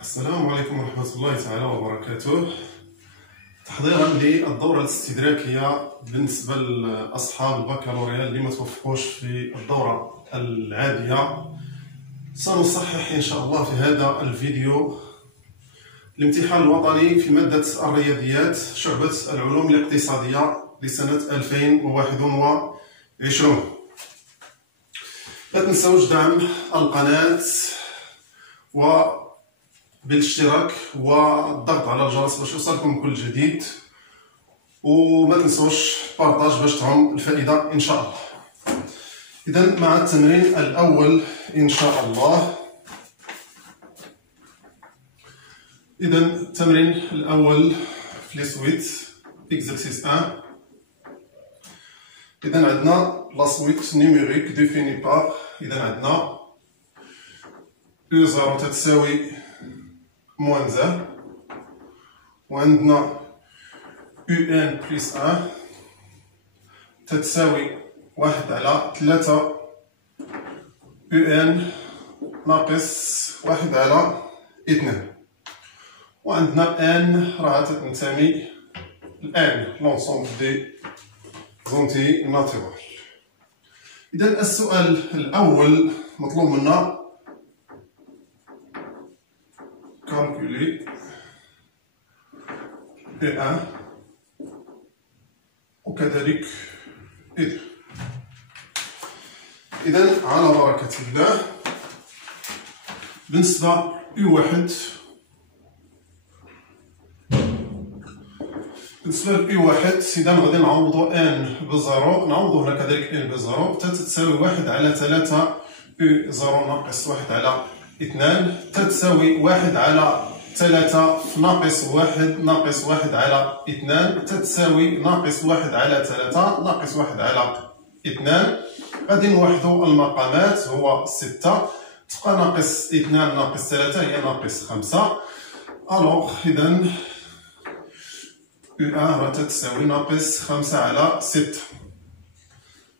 السلام عليكم ورحمة الله تعالى وبركاته. تحضيرا للدورة الاستدراكية بالنسبة لأصحاب البكالوريا اللي ما توفقوش في الدورة العادية، سنصحح إن شاء الله في هذا الفيديو الامتحان الوطني في مادة الرياضيات شعبة العلوم الاقتصادية لسنة 2021. لا تنسوش دعم القناة بالاشتراك والضغط على الجرس باش يوصلكم كل جديد، وما تنسوش بارطاج باش تعم الفائدة إن شاء الله. إذا مع التمرين الأول إن شاء الله. إذا التمرين الأول في لي سويت إكزرسيس 1. إذا عندنا لا سويت نيميريك ديفيني بار. إذا عندنا U0 تتساوي موان زان، وعندنا UN بلس 1 تتساوي 1 على 3 UN ناقص 1 على 2، وعندنا N راها تنتمي ل N لونسومبل دي زونتي ناتورال. إذا السؤال الأول مطلوب منا calculer P1 وكذلك P2. إذا على بركة الله بالنسبة U1 إذا غادي نعوضو N بزيرو، نعوضو هنا كذلك N بزيرو، تتساوي 1 على 3 U0 ناقص 1 على 2 تتساوي 1 على 3 ناقص 1 ناقص 1 على 2 تتساوي ناقص 1 على 3 ناقص 1 على 2. غادي نوحدو المقامات، هو 6 تبقى ناقص 2 ناقص 3 هي ناقص 5. الوغ إذا U1 راه تتساوي ناقص 5 على 6.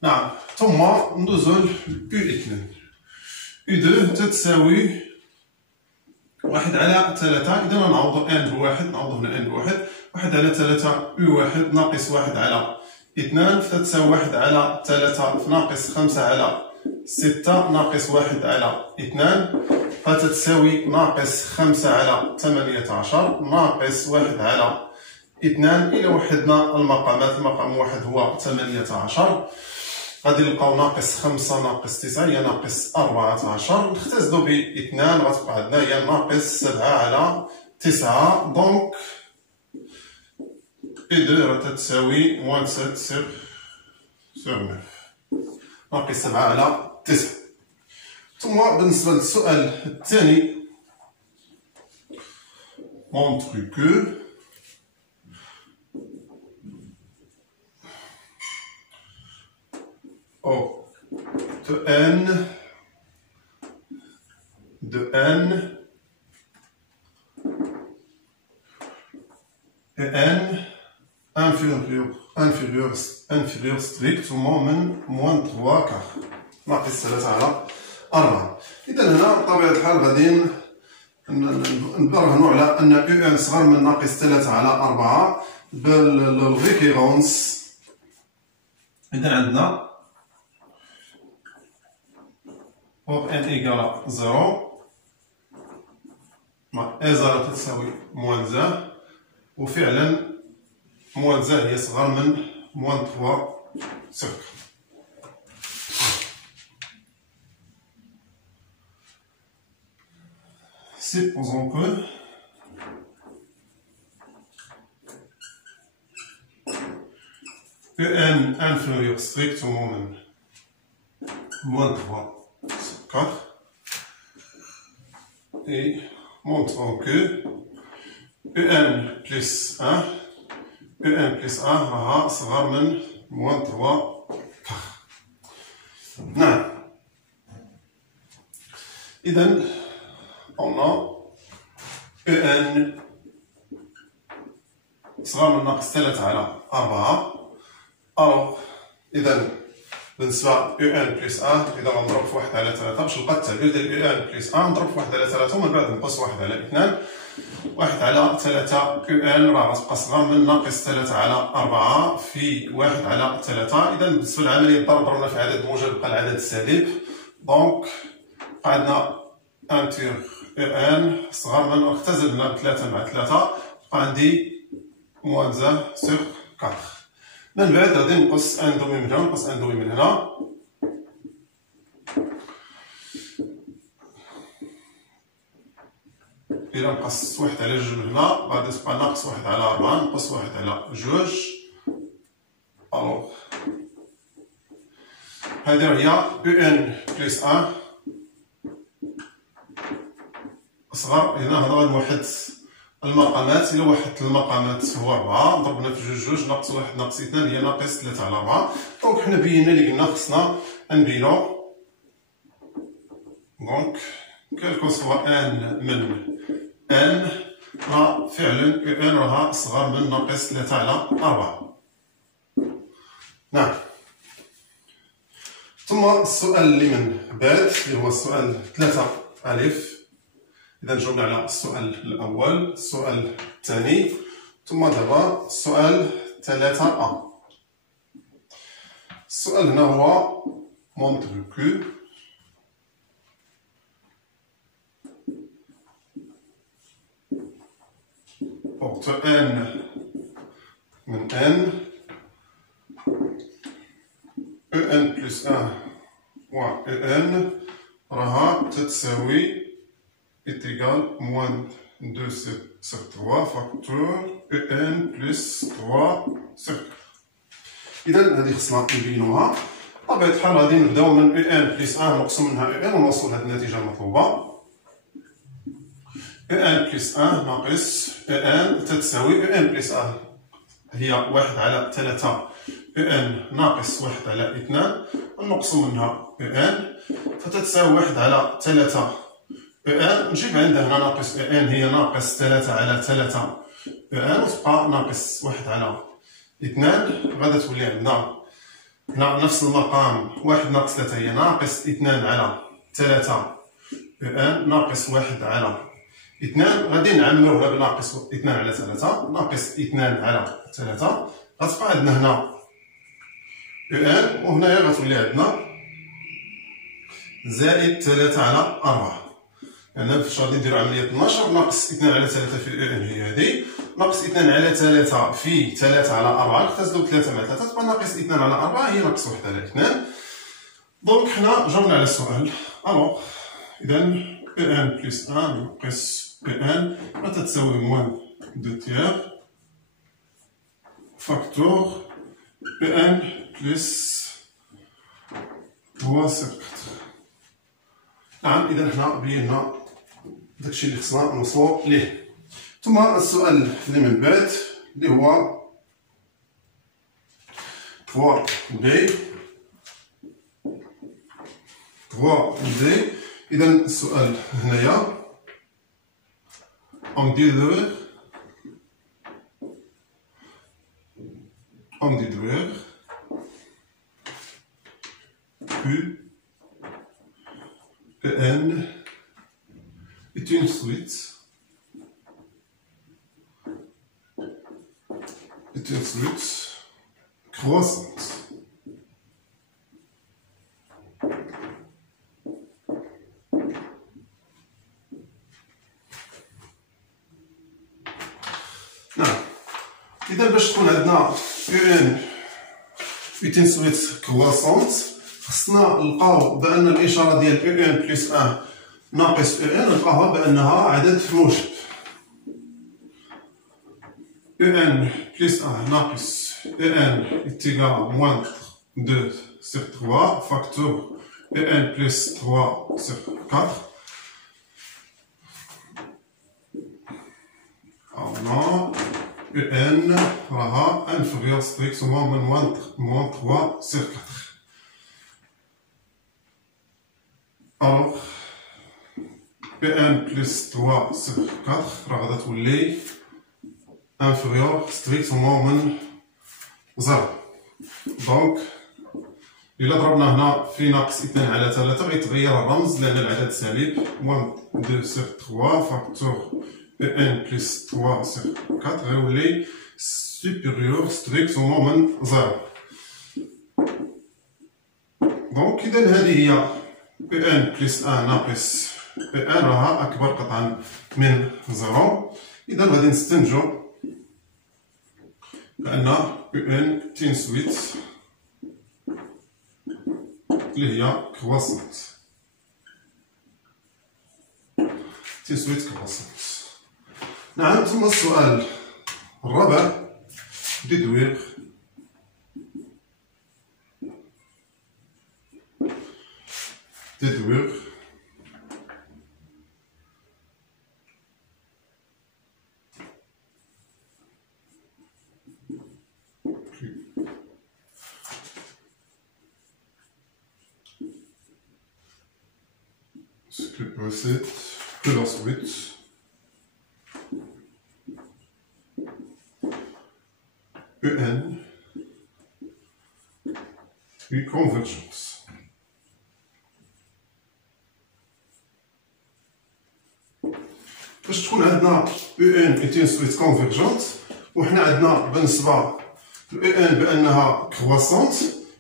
نعم، ثم ندوزو ل U2. U2 تتساوي 1 على 3. إذا نعوضو N بواحد، نعوضو هنا N بواحد، 1 على 3 U1 ناقص 1 على 2 فتتساوي 1 على 3 ناقص 5 على 6 ناقص 1 على 2 فتتساوي ناقص 5 على 18 ناقص 1 على 2. إلا وحدنا المقامات، المقام واحد هو 18، غادي نلقاو ناقص 5 ناقص 9 هي ناقص 14، نختزلو ب 2 غتبقى عندنا هي ناقص 7 على 9. دونك E2 راه تتساوي موان 7 سور 9، ناقص 7 على 9. ثم بالنسبة للسؤال الثاني montre que de n et n inférieur strictement من moins 3 كار ناقص 3 على 4. إذا هنا بطبيعة الحال غادي نبرهنو على أن UN صغر من ناقص 3 على 4 بالريكيرونس. إذا عندنا pour n égale 0 E0 تتساوي موان 1، وفعلا موان 1 هي صغر من موان 3 سور. Supposons que UN inférieur strictement من moins 3 4 et montrons que UN plus 1 راها صغر من moins 3 4. نعم، إذا on a UN صغر من ناقص 3 على 4. ألوغ إذا بالنسبة ان بلس ان إذا غنضرب في 1 على 3 باش نلقى التعبير ديال ان بلس ان نضرب في 1 على 3 ومن بعد نقص 1 على 2. 1 على 3 ان راه غتبقى صغار من ناقص 3 على 4 في 1 على 3. إذا بالنسبة لعملية الضرب ضربنا في عدد موجب بقى العدد السالب، دونك بقى عندنا ان تيغ ان صغار من اختزلنا ب 3 مع 3 بقى عندي موان 1 سور 4. من بعد غادي نقص ان دومي من هنا ونقص ان دومي من هنا. إلا نقص 1 على 2 من هنا غادي تبقى ناقص 1 على 4 نقص 1 على 2. ألوغ هادي هي ان بلس ان صغار. هنا هذا غنوحد المقامات. إلا وحدت المقامات هو 4 ضربنا في 2 ناقص 1 ناقص 2 هي ناقص 3 على 4. دونك حنا بينا اللي قلنا خصنا نبينو. دونك كالكون سوا ان من ان راه فعلا ان راها صغار من ناقص 3 على 4. نعم. ثم السؤال اللي من بعد اللي هو السؤال 3 ألف. إذا جاوبنا على السؤال الأول، السؤال الثاني، ثم دابا السؤال 3 أ. السؤال هنا هو montre que porte n من n en plus 1 و en راها تتساوي est égal moins 2 sur 3 facteur en plus 3 sur 4. إذا هذه خصنا نبينوها. بطبيعة الحال غادي نبداو من ان بلس 1 نقسم منها ان ونوصل لهاد النتيجة المطلوبة. ان بلس 1 ناقص ان تتساوي ان بلس 1 هي 1 على 3 ان ناقص 1 على 2 ونقسم منها ان فتتساوي 1 على 3 ان. نجيب عندها هنا ناقص ان هي ناقص 3 على 3 ان وتبقى ناقص 1 على 2. غادا تولي عندنا هنا نفس المقام 1 ناقص 3 هي ناقص 2 على 3 ان ناقص 1 على 2. غادي نعمروها بناقص 2 على 3 ناقص 2 على 3. غتبقى عندنا هنا ان وهنايا غتولي عندنا زائد 3 على 4. هنا فاش غادي نديرو عملية النشر ناقص 2 على 3 في ان هي هادي ناقص 2 على 3 في 3 على 4 نختزلو 3 مع 3 تبقى ناقص 2 على 4 هي ناقص 1 على 2. دونك حنا جاوبنا على السؤال. الوغ إذا ان بلس 1 ناقص ان غتتساوي موان 2 تيغ فاكتور ان بلس 3 سور 4. نعم. إذا حنا بينا داكشي اللي خصنا نوصلو ليه. ثم السؤال اللي من بعد اللي هو 3 دي. إذا السؤال هنايا on déduire que en est une suite croissante. نعم. إذا باش تكون عندنا ان سويت كرواسونت خصنا نلقاو بأن الإشارة ديال ان بلس 1 ناقص ان نلقاوها بأنها عدد موجب. ان بلس 1 ناقص ان est égal à moins 2 sur 3 facteur en plus 3 sur 4. Alors en راها inférieur strictement من moins 3 sur 4. Alors en plus 3 sur 4 راه غادا تولي inférieur strictement من 0. Donc إلا ضربنا هنا في ناقص 2 على 3 غيتغير الرمز لأن العدد سالب. موان 2 sur 3 فاكتور ان بلس 3 sur 4 غيولي سوبيريور ستريكتومون من 0. دونك إذا هذه هي ان بلس 1 ناقص ان راها أكبر قطعا من 0. إذا غادي نستنتجو بأن ان تنسويت اللي هي كرواسونت. تنسويت كرواسونت. نعم. ثم السؤال الرابع ديدوير ce que possède que l'ensuite EN puis convergence. باش تكون عندنا EN est une suite convergente وحنا عندنا بالنسبة EN بأنها كرواسونت،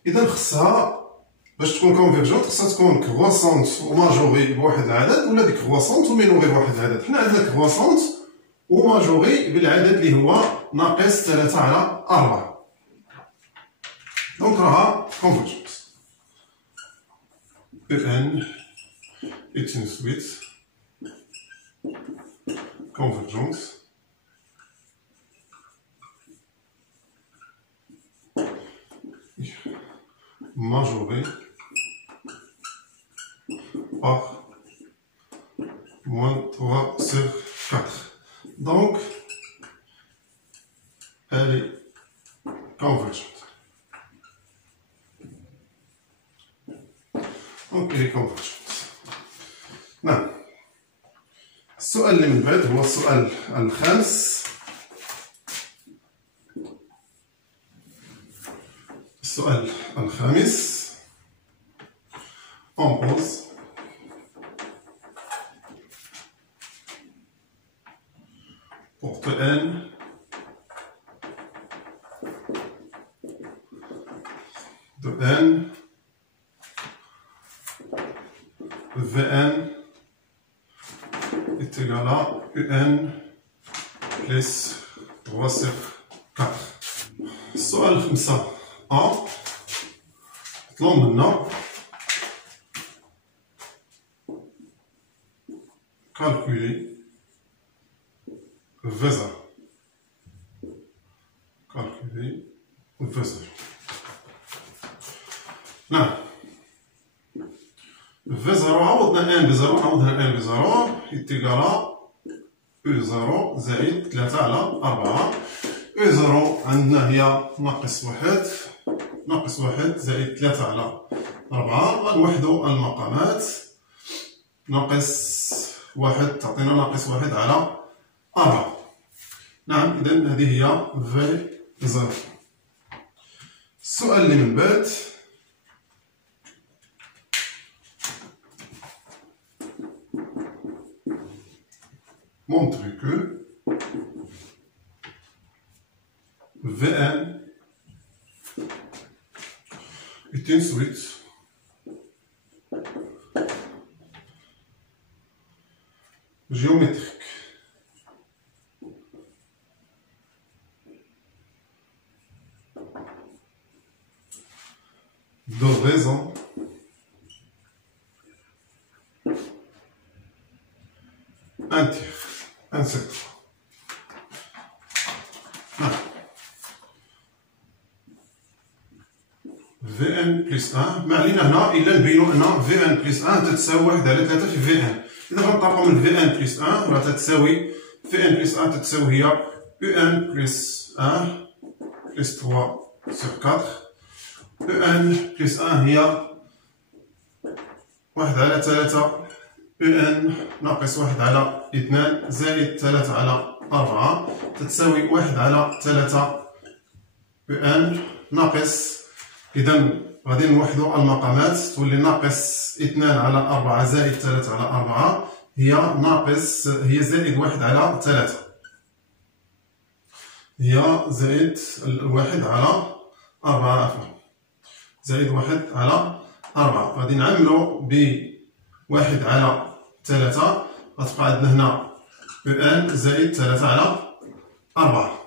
إذا خصها باش تكون كونفيرجونت خصها تكون كرواسونت وماجوري بواحد العدد ولا ديك كرواسونت ومينوري بواحد العدد. حنا عندنا كرواسونت وماجوري بالعدد اللي هو ناقص 3 على 4. دونك راها كونفيرجونت. EN est une suite convergente majorée par moins 3 sur 4. Donc, elle est convergente. Donc, elle est convergente. نعم. السؤال اللي من بعد هو السؤال الخامس. السؤال الخامس on pose pour Tn de n Vn est égal à Un plus 3 sur 4. السؤال الخامسة طلب منا calculer Vésor. نعم. Vésor عوضنا ان بزيرو عوضنا ان بزيرو يتيكالا او0 زائد 3 على 4. او0 عندنا هي ناقص 1 زائد 3 على 4. غنوحدو المقامات. ناقص 1 تعطينا ناقص 1 على 4. نعم. إذا هذه هي في زيرو. السؤال اللي من بعد montre que Vn est une suite géométrique de raisons entières. Vn plus 1 ما علينا هنا إلا نبينو أن Vn plus 1 تتساوي 1 على 3 في Vn. إذا غنطلقو من Vn plus 1 راه تتساوي Vn plus 1 تتساوي هي Un plus 1 plus 3 sur 4. Un plus 1 هي 1 على 3 Un ناقص 1 على 2 زائد 3 على 4 تتساوي 1 على 3 Un ناقص. إذا غادي نوحدو المقامات، تولي ناقص 2 على 4 زائد 3 على 4 هي زائد 1 على 3، هي زائد 1 على 4 عفوا زائد 1 على 4. غادي نعملو ب 1 على 3 غتبقى عندنا هنا ان زائد 3 على 4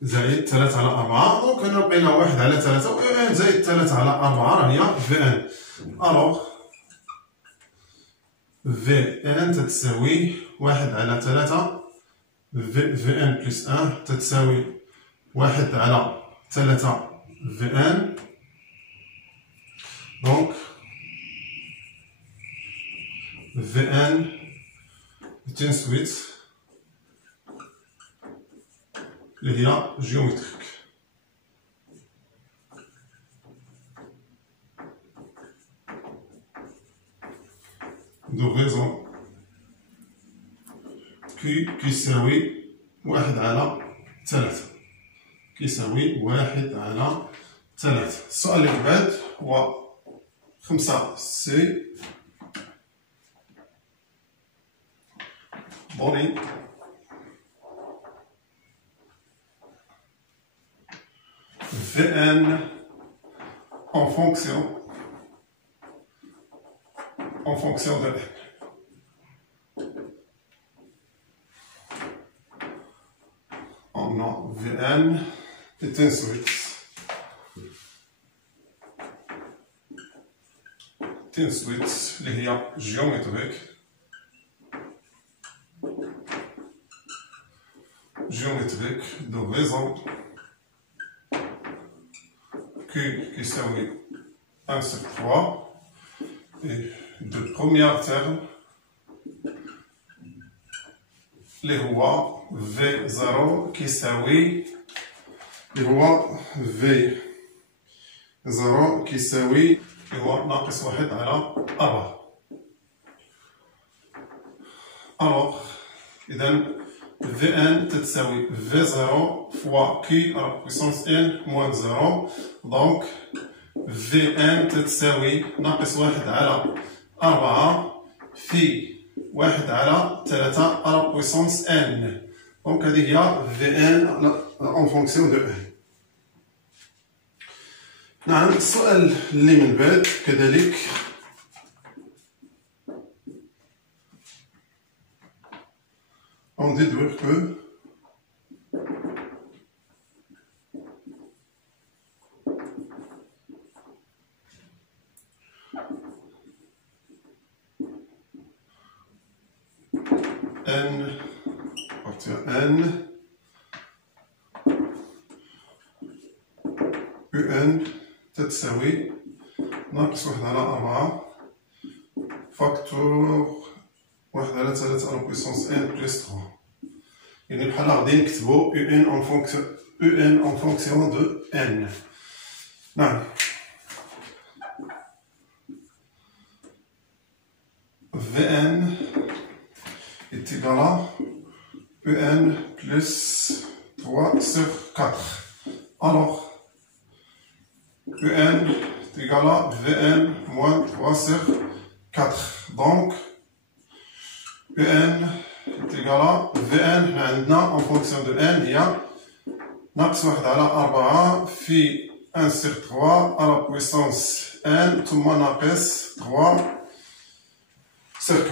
زائد 3 على 4. دونك هنا بقينا 1 على 3 و ان زائد 3 على 4 راه هي في ان. الوغ في ان تتساوي 1 على 3 في ان بلس 1 تتساوي 1 على 3 في ان. دونك في ان تنسويت اللي هي جيومتريك. دو غيزون كيساوي 1 على 3 كيساوي 1 على 3. السؤال اللي بعد هو 5 سي. دوني Vn en fonction de n. On a Vn est une suite اللي هي géométrique de raison Q qui s'élit 1 sur 3 et de premier terme اللي هو V0 كيساوي اللي هو V0 كيساوي اللي هو ناقص 1 على 4. الوغ إذا Vn تتساوي V0 fois Q à la puissance n moins 0. دونك Vn تتساوي ناقص 1 على 4 في 1 على 3 à la puissance n. دونك هذه هي Vn en fonction de n. نعم السؤال اللي من بعد كذلك on déduire que n appartient à n un تتساوي ناقص 1 على 4 فاكتور 1 على 3 على puissance n plus 3. يعني بحال غادي نكتبو un en fonction de n. نعم Vn est égal à un plus 3 sur 4. Alors un est égal à Vn moins 3 sur 4. Donc un est égal à Vn عندنا en fonction de n هي ناقص 1 على 4 في 1 sur 3 à la puissance n ثم ناقص 3 sur 4.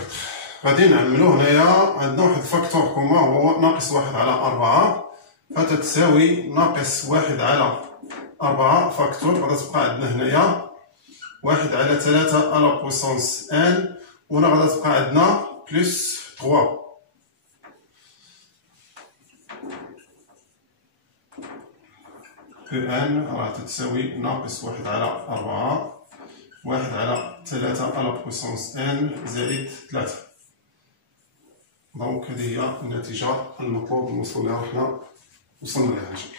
غادي نعملو هنايا عندنا واحد الفاكتور كوما هو ناقص 1 على 4 فتتساوي ناقص 1 على 4 فاكتور. غادي تبقى عندنا هنايا 1 على 3 على بويسونس ان وهنا غادي تبقى عندنا بلس 3. ان راه تتساوي ناقص 1 على 4 1 على 3 على بويسونس ان زائد 3. دونك هذه هي النتيجة المطلوب الوصول لها وحنا وصلنا لها إن شاء الله.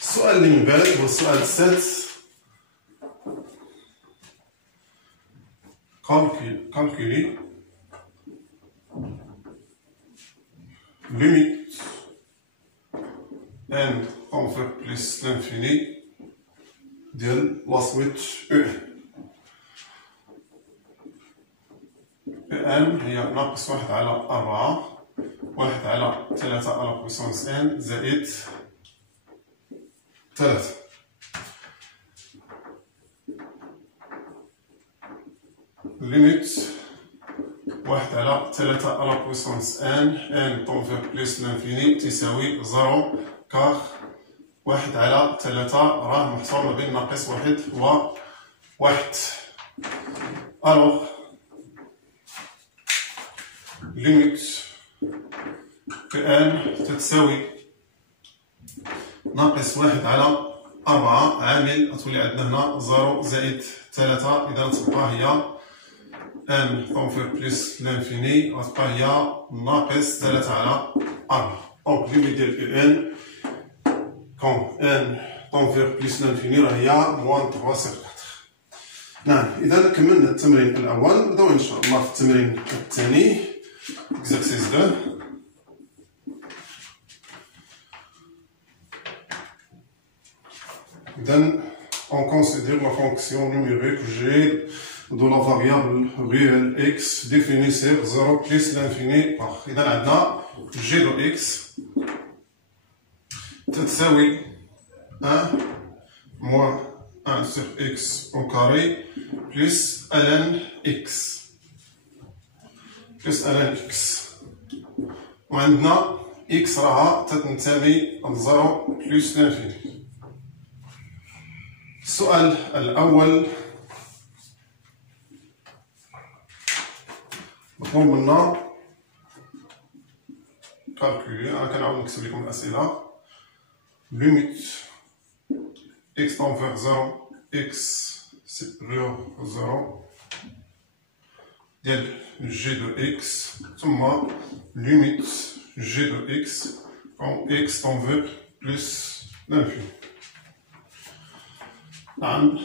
السؤال اللي من بعد هو السؤال السادس. calculer limite n tend vers plus l'infini ديال لاسويت او ان هي ناقص 1 على 4 1 على 3 على بويسونس ان زائد 3 ليميت 1 على 3 على بويسونس ان طونفيغ بليس لانفيني تساوي 0 كار 1 على 3 راه محصور ما بين ناقص 1 و 1. الوغ ليميت ان تتساوي ناقص 1 على 4 عامل تولي عندنا هنا 0 زائد 3 إذا تبقى هي ان طونفيغ بليس لانفيني غتبقى هي ناقص 3 على 4. دونك ليميت ديال ان كون ان طونفيغ بليس لانفيني راه هي موان 3 سيغ 4. نعم إذا كملنا التمرين الأول نبداو إن شاء الله في التمرين الثاني exercice 2. Then, on considère la fonction numérique g de la variable réelle x définie sur 0 plus l'infini par. إذا عندنا g de x تتساوي 1 moins 1 sur x au carré plus ln x plus ln x. وعندنا x راها تنتمي ل 0 plus l'infini. السؤال الأول مطلوب منا كالكولي. أنا كنعاود نكتب لكم الأسئلة. ليميت x طونفيغ 0 x سوبيريور 0 ديال g de x ثم ليميت g de x كون x طونفيغ بلس l'infini. نعم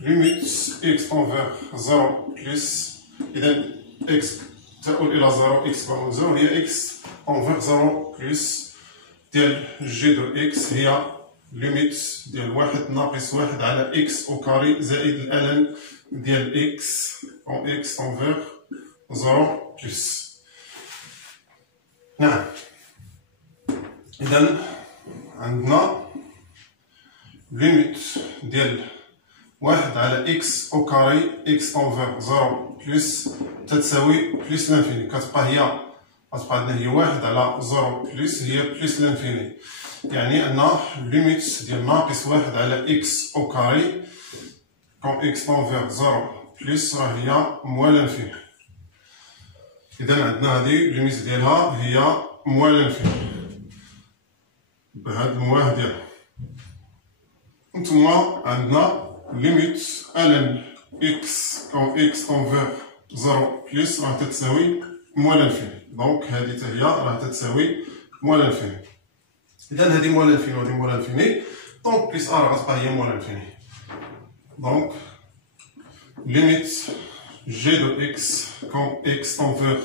ليميت x طونفيغ 0 بلس إذا x تؤول إلى 0 x بارون 0 هي x طونفيغ 0 بلس ديال g de x هي ليميت ديال 1 ناقص 1 على x أو كاري زائد الألن ديال x كون x طونفيغ 0 بلس. نعم إذا عندنا ليميت ديال 1 على x أو كاري x طونفيغ 0 بلس تتساوي بلس لانفيني. كتبقى هي غتبقى عندنا هي 1 على 0 بلس هي بلس لانفيني، يعني أن ليميت ديال ناقص 1 على x أو كاري كون x طونفيغ 0 بلس راه هي موال لانفيني. إذا عندنا هادي ليميت ديالها هي موال لانفيني بهاد المواه ديالها. ثم عندنا ليميت ln x كون x طونفيغ 0 بلس راه تتساوي موال لانفيني. دونك هادي حتى هي راه تتساوي موال لانفيني. إذا هادي موال لانفيني وهادي موال لانفيني، دونك بليس ا راه غتبقى هي موال لانفيني. دونك ليميت g de x كون x طونفيغ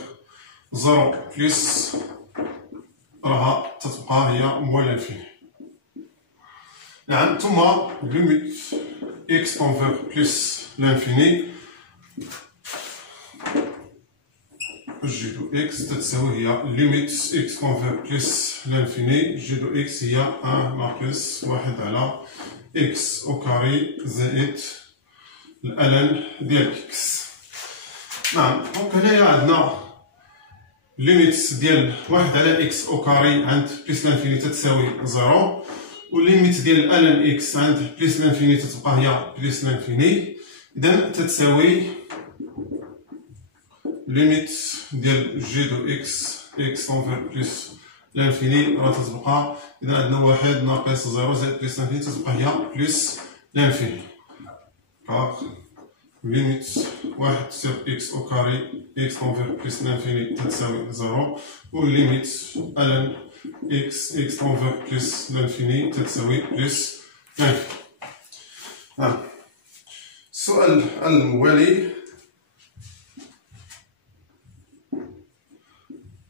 0 بلس راها تتبقى هي موال لانفيني. نعم ثم ليميت x طونفيغ بلس لانفيني g de x تتساوي هي ليميت x طونفيغ بلس لانفيني g de x هي 1 ناقص 1 على x أو كاري زائد الألن ديال x. نعم دونك هنايا عندنا ليميت ديال 1 على x أو كاري عند بلس لانفيني تتساوي 0 والليميت ديال الان x عند بلس لانفيني تتبقى هي بلس لانفيني. إذا تتساوي ليميت ديال g de x طونفيغ بلس لانفيني راه تتبقى. إذا عندنا 1 ناقص 0 زائد بلس لانفيني تتبقى هي بلس لانفيني. كار ليميت 1 سيغ x أو كاري x طونفيغ بلس لانفيني تتساوي 0 والليميت ln x طونفيغ بلس لانفيني تتساوي بلس لانفيني. السؤال الموالي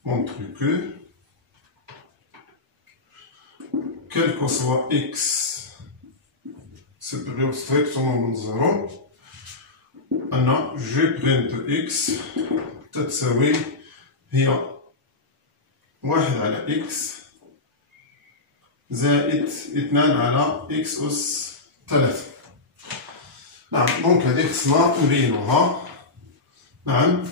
montre que quel que soit x سوبيريور ستريكتومون من زيرو أن جي بريم دو إكس تتساوي هي واحد على إكس زائد 2 على إكس أس 3. نعم دونك هادي خصنا نبينوها. نعم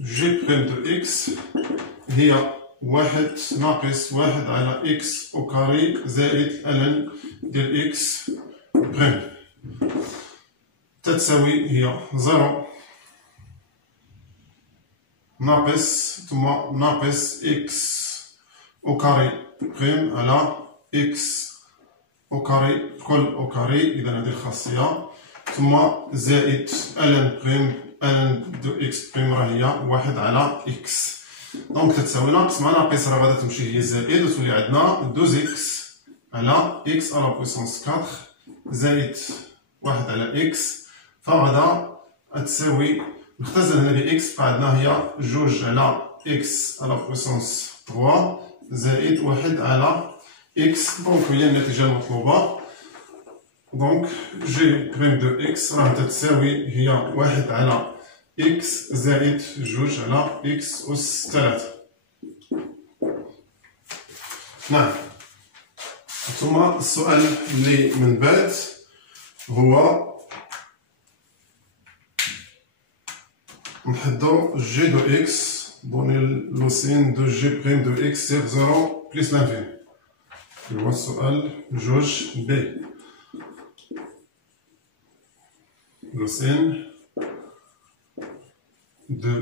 جي بريم دو إكس هي واحد ناقص واحد على إكس أو كاري زائد ألن ديال إكس بريم تتساوي هي زيرو ناقص ثم ناقص إكس أو كاري بريم على إكس أو كاري كل أو كاري، إذا هذه الخاصية، ثم زائد ألن بريم ألن دو إكس بريم راه هي واحد على إكس. دونك تتساوي ناقص مع ناقص راه غادا تمشي هي زائد وتولي عندنا دوز إكس على إكس على بويسونس 4 زائد واحد على إكس، فغادا تساوي نختزل هنا بإكس بقى عندنا هي جوج على إكس على بويسونس 3 زائد واحد على إكس. دونك هي النتيجة المطلوبة. دونك جي بريم دو إكس راه تتساوي هي واحد على إكس زائد جوج على إكس أس 3. نعم ثم السؤال اللي من بعد هو نحدو جي دو إكس دوني لوسين دو جي بريم دو إكس سيغ زيرو بليس لانفيني. هو السؤال جوج بي. لوسين de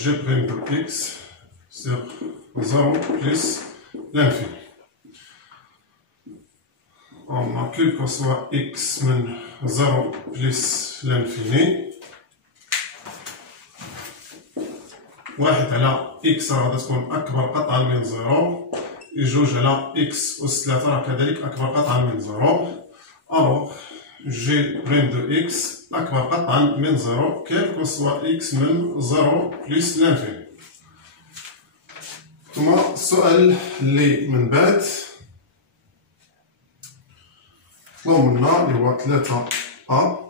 g' de x sur 0 plus l'infini. On calcule qu'on soit x من 0 plus l'infini. واحد على x راه تكون أكبر قطعا من 0، جوج على x أس 3 راه كذلك أكبر قطعا من 0. ألوغ جي بريم دو إكس أكبر قطعا من زيرو كيف كو سوا إكس من زيرو بليس لانفيني. ثم السؤال اللي من بعد طلب منا اللي هو 3 أ.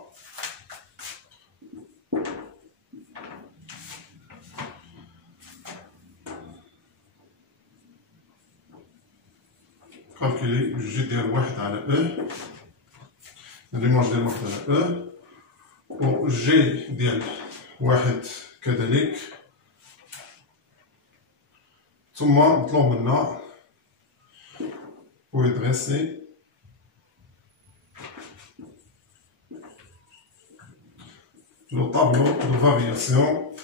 كالكولي جي ديال واحد على أو ليماج ديال واحد على أو و جي ديال واحد كذلك. ثم مطلوب منا بو يدريسي لو طابلو دو فارياسيون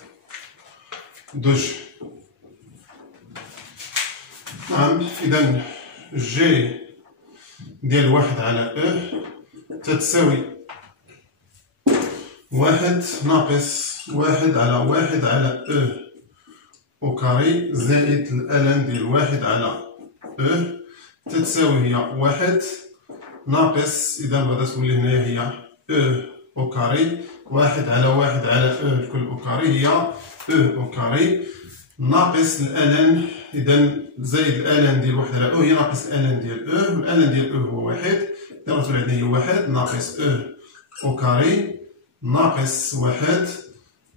دو جي. نعم إذا جي ديال واحد على أو تتساوي واحد ناقص واحد على واحد على أو أو كاري زائد الألن ديال واحد على أو تتساوي هي واحد ناقص، إذا غادا تولي هنايا هي أو أو كاري واحد على واحد على أو الكل أو كاري هي أو أو كاري ناقص الألن، إذا زائد الألن ديال واحد على أو هي ناقص الألن ديال أو، والألن ديال أو هو واحد، إذا غتولي عندنا هي واحد ناقص أو أو كاري ناقص واحد.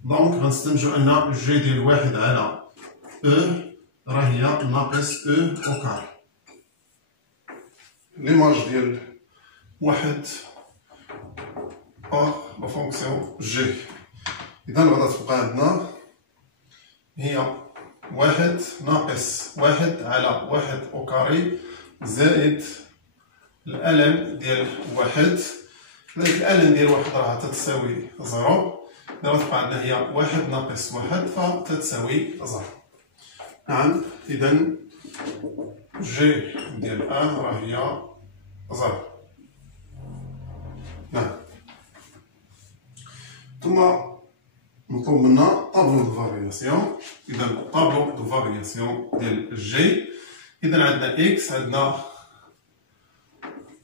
دونك غنستنتجو أن جي ديال واحد على أو راه هي ناقص أو أو كاري. ليماج ديال واحد أ لا فونكسيون جي، إذا غادا تبقى عندنا هي واحد ناقص واحد على واحد أو كاري زائد الألن ديال واحد. هذيك الألن ديال واحد راه تتساوي زيرو، إذا غتبقى عندنا هي واحد ناقص واحد فتتساوي زيرو. نعم إذا جي ديال أ راه هي زيرو. نعم ثم مطلوب منا طابلو دو فارياسيون. إذا طابلو دو فارياسيون ديال جي، إذا عندنا إكس عندنا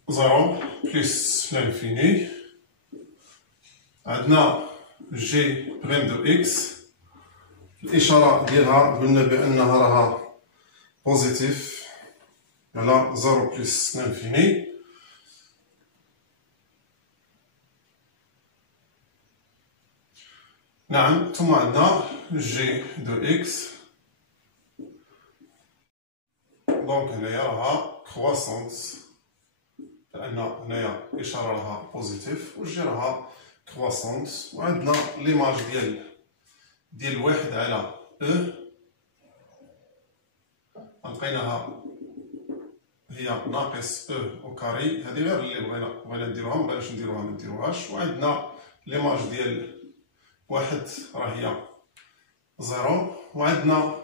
زيرو بليس لانفيني، عندنا جي بريم دو إكس الإشارة ديالها قلنا بأنها راها بوزيتيف على 0 بلس لانفيني. نعم، ثم عندنا جي دو إكس. دونك هنايا راها كرواسونت، لأن هنايا إشارة راها بوزيتيف و جي راها كرواسونت. وعندنا ليماج ديال واحد على أو، لقيناها هي ناقص أو أو كاري. هادي غير اللي بغينا نديروها، مبغيناش نديروها منديروهاش. وعندنا ليماج ديال واحد راه هي زيرو. وعندنا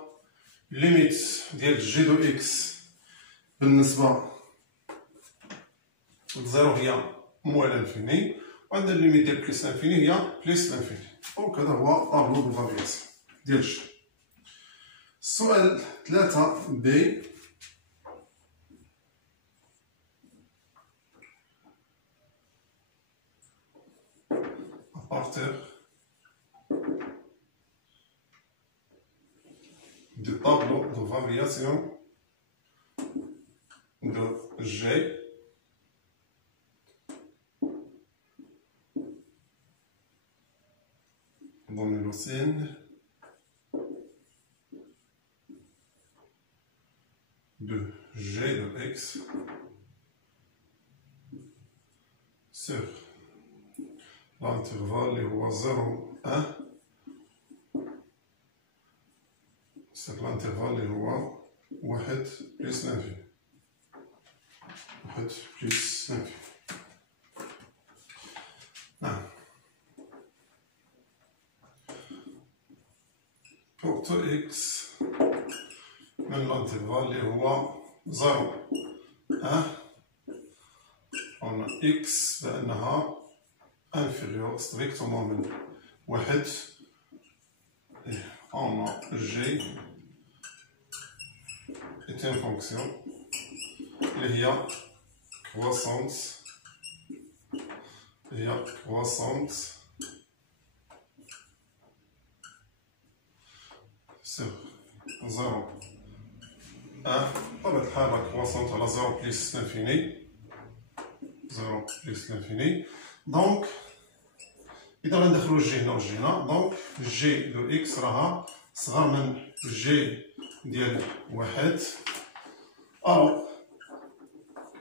ليميت ديال جي دو إكس بالنسبة لزيرو هي موال لانفيني، وعندنا الليميت ديال بليس لانفيني هي بليس لانفيني. دونك هذا هو طابلو دو فارياسيون ديال جي. السؤال 3 بي. partir du tableau de variation de G donner le signe de G de X sur l'intervalle اللي هو 0 1. c'est l'intervalle اللي هو 1 plus l'infini. 1 plus l'infini. نعم. pour tout x من l'intervalle اللي هو 0 1 on a x بأنها inférieur strictement من 1. On a G est une fonction اللي هي croissante sur 0 1. بطبيعة الحال la croissante على 0 plus l'infini. 0 plus l'infini. دونك إذا غندخلو جي هنا وجي هنا، دونك جي دو إكس راها صغر من جي ديال 1. ألوغ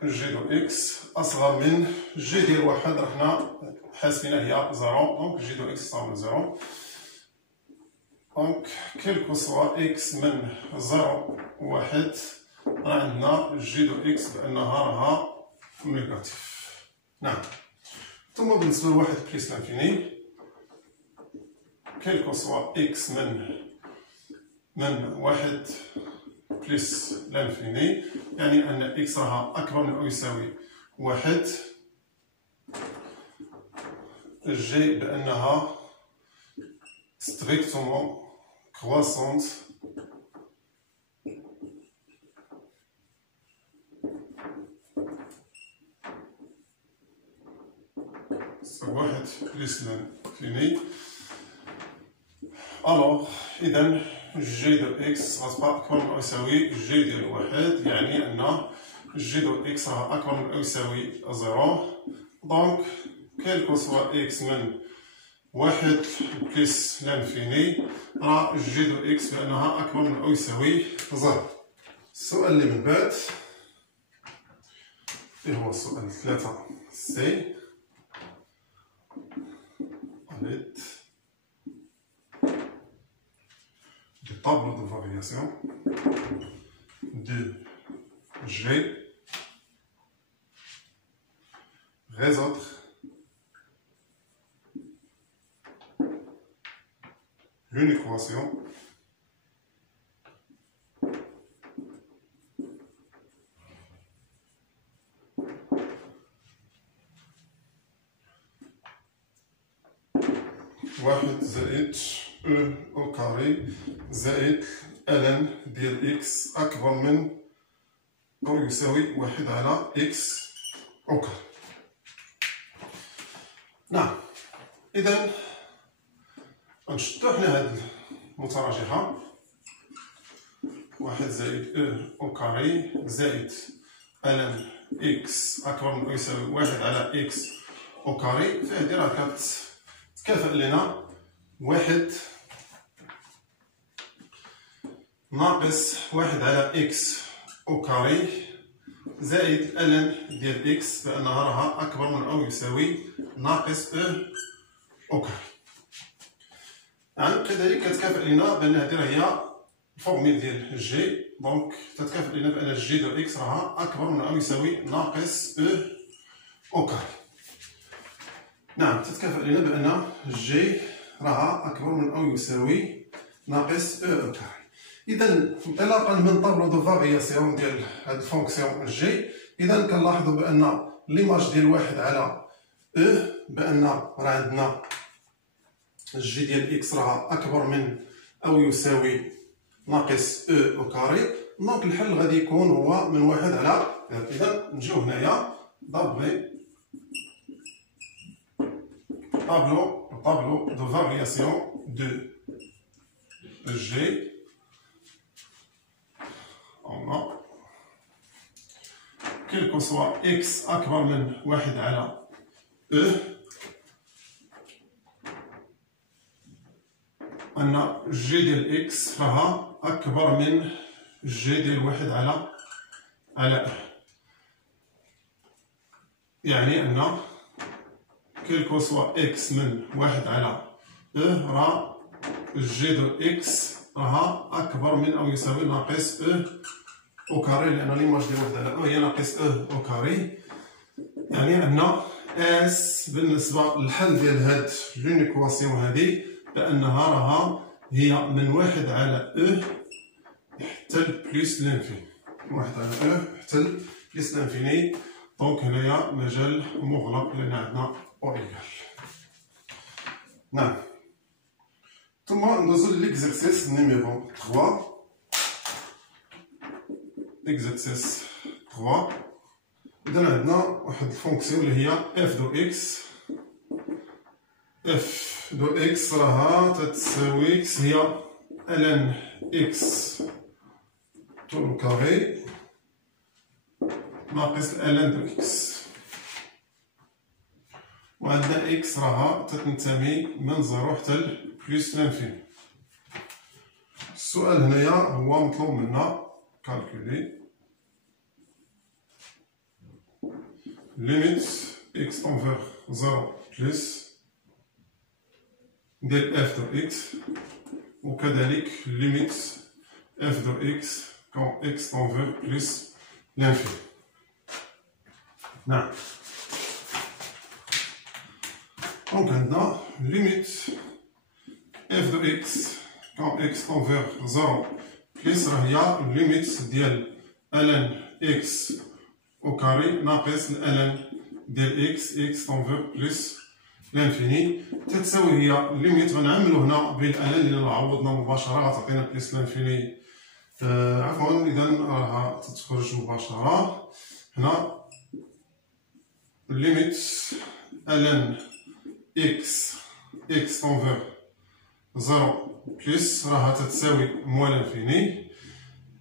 جي دو إكس أصغر من جي ديال 1 راه حنا حاسبينها هي 0. دونك جي دو إكس صغر من 0. دونك كيلكو سوا إكس من 0 1 راه عندنا جي دو إكس بأنها راها نيجاتيف. نعم. ثم بالنسبة لواحد بليس لانفيني، كيلكو سوا إكس من 1 بليس لانفيني، يعني أن إكس راها أكبر من أو يساوي 1. جي بأنها ستريكتومون كرواسونت واحد بليس لانفيني. ألوغ إذا جي دو إكس غتبقى أكبر من أو يساوي جي ديال 1، يعني أن جي دو إكس راه أكبر من أو يساوي 0. دونك كيلكو سوا إكس من 1 بليس لانفيني راه جي دو إكس بأنها أكبر من أو يساوي 0. السؤال اللي من بعد اللي هو السؤال 3 سي. du tableau de variation de G, résoudre une équation واحد زائد أو أو كاري زائد ألان ديال إكس أكبر من أو يساوي 1 على إكس أو كاري. نعم. إذا غنشدو حنا هاد المتراجحة، 1 زائد أو أو كاري زائد الان اكس اكبر من او يساوي 1 على اكس او كاري، فهادي راه كتكافئ لنا 1 ناقص 1 على اكس او كاري زائد الان ديال اكس بانها راها اكبر من او يساوي ناقص او كاري. كذلك كتكافئ لنا بان هادي راه هي الفورميل ديال جي، دونك تتكافئ لنا بان جي دو اكس راها اكبر من او يساوي ناقص او كاري. نعم، تتكافئ لنا بان جي راها اكبر من او يساوي ناقص او كاري. اذا انطلاقا من طابلو دو فارياسيون ديال هاد الفونكسيون جي، اذا كنلاحظوا بان ليماج ديال 1 على بان راه عندنا جي ديال اكس راها اكبر من او يساوي ناقص او كاري، دونك الحل غادي يكون هو من 1 على. اذا نجيو هنايا دابغي طابلو دو فارياسيون دو جي، كيل كو سوا اكس اكبر من 1 على ان جي ديال اكس راها اكبر من جي ديال 1 على يعني ان كيل كو سوا اكس من 1 على راه جي دو اكس راها اكبر من او يساوي ناقص او كاري، لان ليماج ديال 1 على هي ناقص او كاري، يعني ان اس بالنسبه للحل ديال هاد لونيكواسيون هادي بانها راها هي من 1 على حتى بلس لانفيني، 1 على حتى بلس لانفيني، دونك هنايا مجال مغلق لان عندنا او ايكال. نعم، ثم ندوزو ليكزارسيس نيميرو 3. ليكزارسيس 3 اذا عندنا واحد الفونكسيون اللي هي اف دو اكس. اف دو اكس راها تتساوي اكس هي الان اكس طول كاري ناقص الان دو اكس، وعندنا اكس راها تتنتمي من 0 حتى بلس لانفيني. السؤال هنايا هو مطلوب منا كالكولي ليميت اكس انفير 0 بلس ديال اف دو اكس، وكذلك ليميت اف دو اكس كون اكس انفير بلس لانفيني. نعم، دونك عندنا ليميت اف دو اكس كون اكس انفير 0 بلس راه هي ليميت ديال الان اكس او كاري ناقص الان ديال اكس انفير بلس لانفيني، تتساوي هي ليميت غنعملو هنا بالالان لان عوضنا مباشره غتعطينا بلس لانفيني، عفوا اذا راها تتخرج مباشره هنا ليميت الان اكس انفير 0 بلس راها تتساوي موال لانفيني،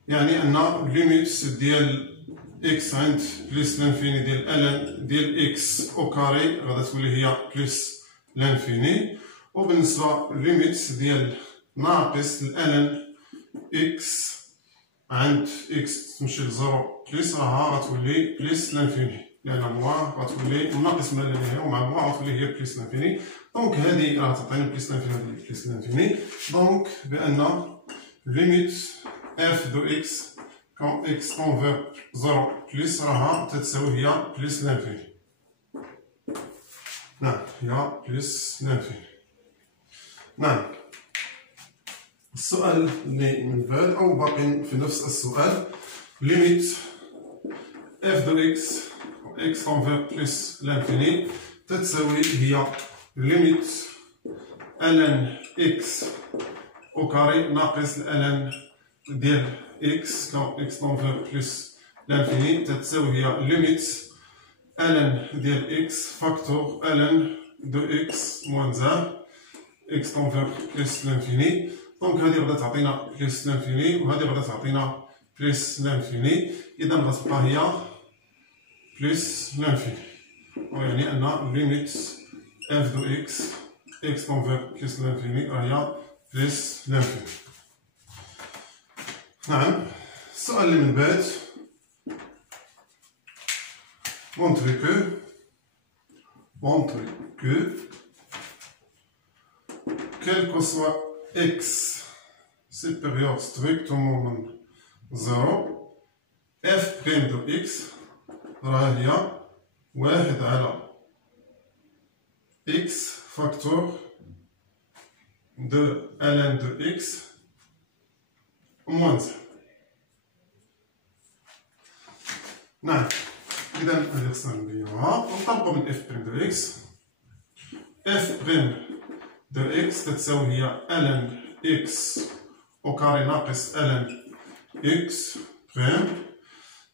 يعني ان ليميت ديال اكس عند بلس لانفيني ديال الان ديال اكس او كاري غادا تولي هي بلس لانفيني، وبالنسبه ليميت ديال ناقص الالان اكس عند اكس تمشي ل 0 بلس راها غتولي بلس لانفيني، لان موا غتولي ناقص ما لا نهايه ومع موا غتولي هي بلس لانفيني، دونك هذه راه تعطينا بلس لانفيني هذه بلس لانفيني، دونك بان ليميت اف دو اكس كون اكس انفير 0 بلس راها تتساوي هي بلس لانفيني. نعم، هي بلس لانفيني. نعم، السؤال اللي من بعد او باقي في نفس السؤال ليميت اف دو اكس اكس انفير بلس لانفيني تتساوي هي ليميت الان اكس او كاري ناقص الالان ديال اكس كون اكس انفير بلس لانفيني تتساوي هي ليميت الان ديال اكس فاكتور الان دو اكس موان زار اكس انفير بلس لانفيني، دونك هذه غادا تعطينا بلس لانفيني وهذه غادا تعطينا بلس لانفيني، اذا غتبقى هي بلس لانفيني، ويعني أن ليميت اف دو إكس إكس تنفير بلس لانفيني راهي بلس لانفيني. نعم، السؤال اللي من بعد montrer que quel que soit x supérieur strictement من 0 f prime de x راهي واحد على x facteur de ln de x moins 1. نعم، إذا هذه خصنا نبينوها ونطبقو من اف بريم دو اكس. اف بريم دو اكس تتساوي هي ln اكس او كاري ناقص ln اكس بريم،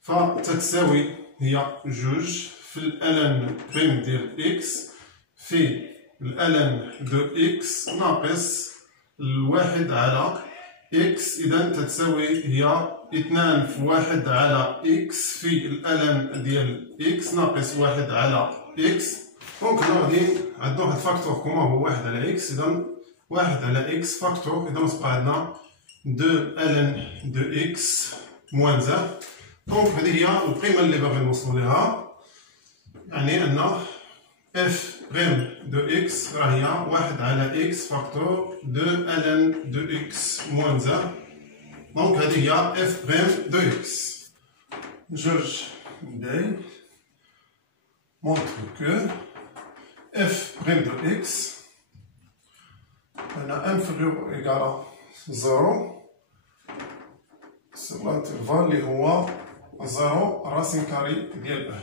فتتساوي هي جوج في ln بريم ديال اكس في ln دو اكس ناقص الواحد على اكس. إذا تتساوي هي 2 في 1 على اكس في الالم ديال اكس ناقص 1 على اكس. دونك هنا غادي عندنا واحد الفاكتور كوما هو 1 على اكس، إذا 1 على اكس فاكتور، إذا تبقى عندنا 2 الن دو اكس موان 1. دونك هذه هي القيمة اللي باغي نوصلو ليها، يعني أن اف بريم دو اكس راهي 1 على اكس فاكتور 2 الن دو اكس موان 1. دونك هذه هي اف بريم دو اكس. جورج داي montre que f prime de x est inférieur ou égal à 0 sur l'intervalle اللي هو 0 راسين كاري ديال ا،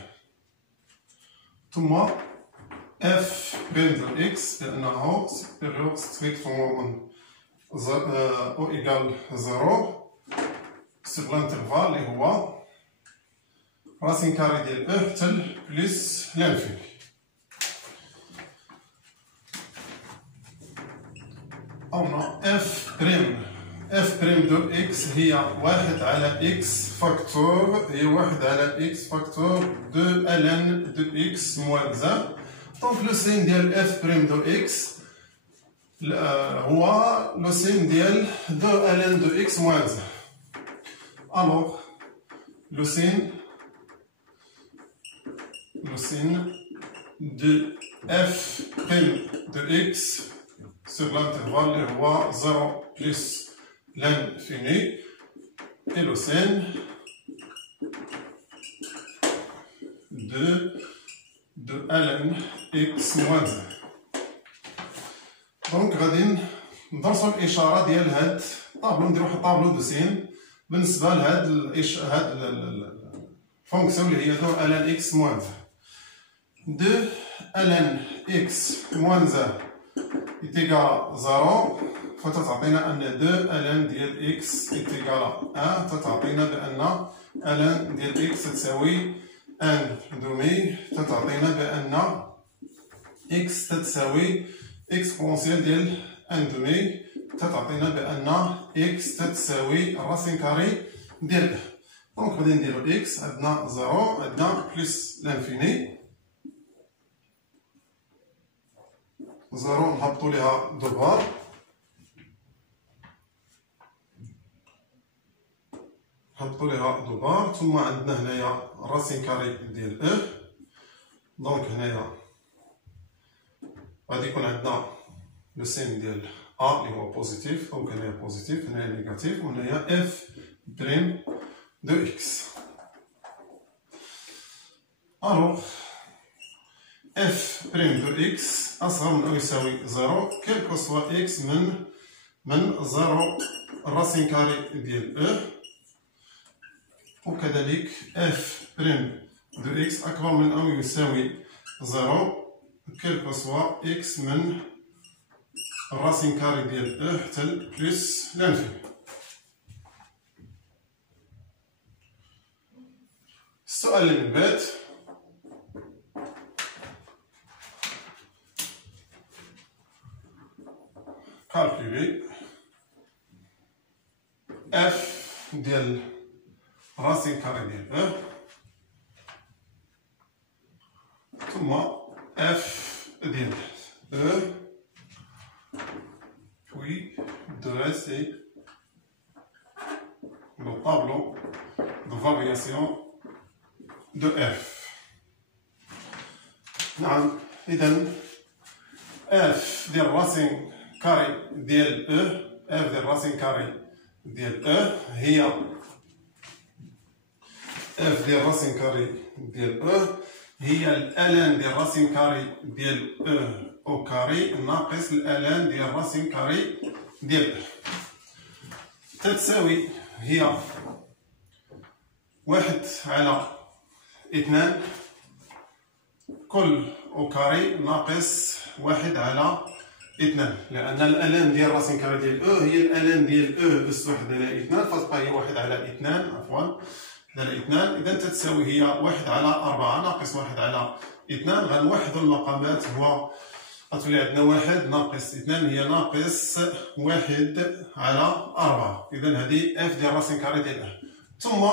ثم f prime de x لأنه supérieur strictement ou égal 0 sur l'intervalle اللي هو راسين كاري ديال ا حتى بلس لانفيني. أما اف بريم دو اكس هي 1 على اكس فاكتور، هي 1 على اكس فاكتور دو الن دو اكس موان 1. دونك لو سين ديال اف بريم دو اكس هو لو سين ديال دو الن دو اكس موان 1. الوغ لو سين de f prime de x sur l'intervalle اللي هو 0 plus l'infini et le sin de ln x moins 1. دونك غادي ندرسو الإشارة ديال هاد الطابلو، نديرو واحد الطابلو دو سين بالنسبة لهاد الفونكسيون اللي هي دو ln x moins 1. 2 ln x moins 1 est égal à 0 فتتعطينا أن 2 ln ديال x est égal à 1 تتعطينا بأن ln ديال x تساوي 1 دومي، تتعطينا بأن x تتساوي اكسبونسيال ديال 1 دومي، تتعطينا بأن x تتساوي الراسين كاري ديال دونك غادي نديرو x عندنا 0 عندنا بلس لانفيني 0 نهبطو ليها دو بار ثم عندنا هنايا راسين كاري ديال ا. دونك هنايا غادي يكون عندنا لو سين ديال ا اللي هو بوزيتيف، دونك هنايا بوزيتيف هنايا نيجاتيف، وهنايا اف بريم دو اكس. الوغ f prime de x أصغر من أو يساوي 0 كيل كو سوا x من 0 الراسين كاري ديال ا، وكذلك f prime de x أكبر من أو يساوي 0 كيل كو سوا x من الراسين كاري ديال ا حتى بلس لانفيني. السؤال اللي من بعد calculer f ديال راسين كاري ديال ا ثم F ديال E puis dresser le tableau de variation de F. نعم إذا F ديال راسين كاري ديال E F ديال راسين كاري ديال E هي F ديال راسين كاري ديال E هي الألان ديال راسين كاري ديال E أو كاري ناقص الألان ديال راسين كاري ديال E تتساوي هي 1/2 كل أو كاري ناقص 1/2 لأن الألان ديال راسين كاري ديال أو هي الألان ديال أو أس 1/2 فتبقى هي 1/2 عفوا 1/2 إذا تتساوي هي 1/4 ناقص 1/2 غنوحدو المقامات هو غتولي عندنا 1 ناقص 2 هي ناقص 1/4 إذا هذه F ديال راسين كاري ديال أ ثم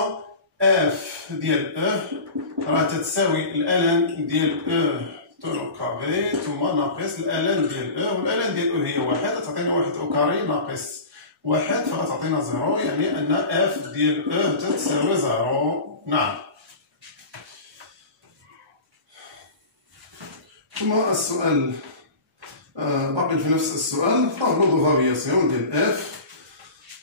F ديال أ راه تتساوي الألان ديال أ طول كاري ثم ناقص الألان ديال أ والألان ديال أ هي 1 تعطينا 1 أو كاري ناقص 1 فغتعطينا 0 يعني أن F ديال أ تتساوي 0 نعم. ثم السؤال باقي في نفس السؤال طابلو دو فارياسيون ديال اف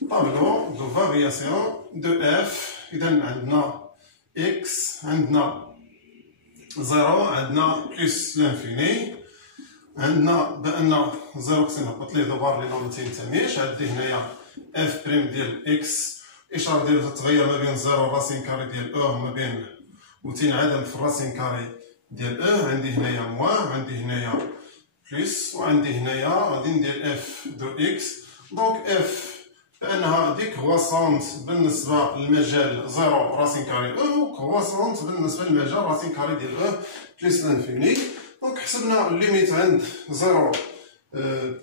طابلو دو فارياسيون دو اف اذا عندنا اكس عندنا 0 عندنا بلس لانفيني عندنا بان 0 خصني نهبط ليه دوبار لانه ما تينتميش عندي هنايا اف بريم ديال اكس الاشاره ديالو تتغير ما بين 0 راسين كاري ديال او وما بين وتنعدم في الراسين كاري ديال او عندي هنايا موان عندي هنايا بلس وعندي هنايا غادي ندير اف دو اكس دونك اف بانها ديكروسونت بالنسبه للمجال 0 راسين كاري او كروسونت بالنسبه للمجال راسين كاري ديال او بلس لانفيني دونك حسبنا الليميت عند 0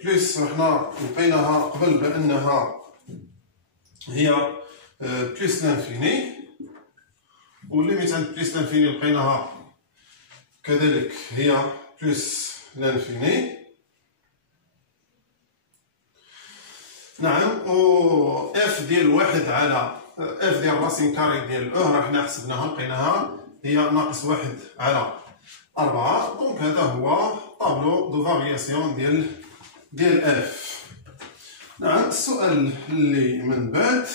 بلس حنا لقيناها قبل بانها هي بلس لانفيني والليميت عند بلس لانفيني لقيناها كذلك هي بلس لانفيني نعم و اف ديال 1 على اف ديال راسين كاري ديال او راه حنا حسبناها لقيناها هي ناقص 1/4 دونك هذا هو طابلو دو فارياسيون ديال اف. نعم السؤال اللي من بعد